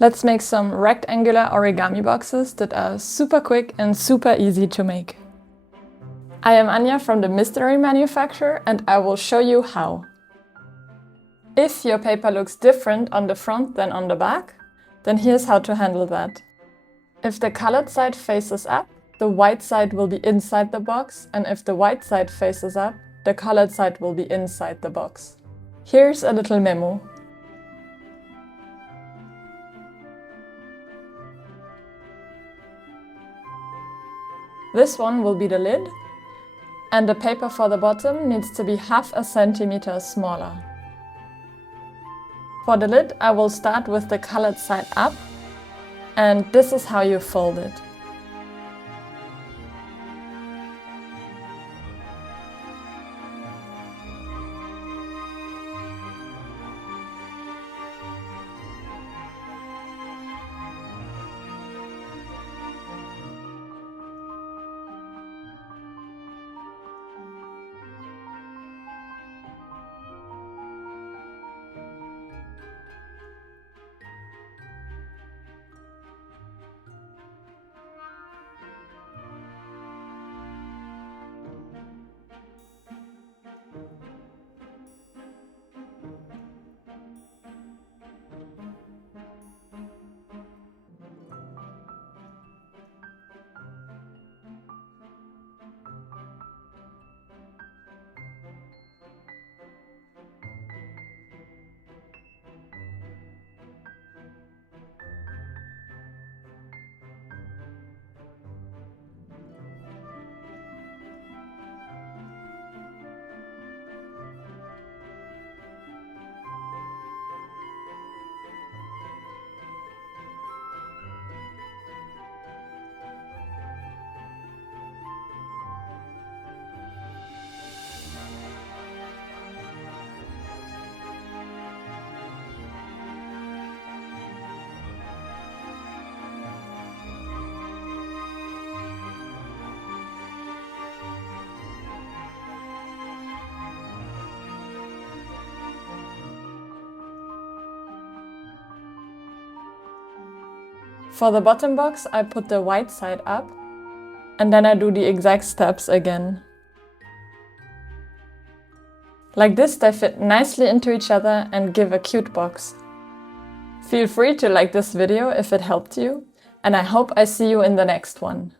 Let's make some rectangular origami boxes that are super quick and super easy to make. I am Anja from the Mystery Manufacturer and I will show you how. If your paper looks different on the front than on the back, then here's how to handle that. If the colored side faces up, the white side will be inside the box, and if the white side faces up, the colored side will be inside the box. Here's a little memo. This one will be the lid, and the paper for the bottom needs to be 0.5 centimeter smaller. For the lid, I will start with the colored side up, and this is how you fold it. For the bottom box, I put the white side up, and then I do the exact steps again. Like this, they fit nicely into each other and give a cute box. Feel free to like this video if it helped you, and I hope I see you in the next one.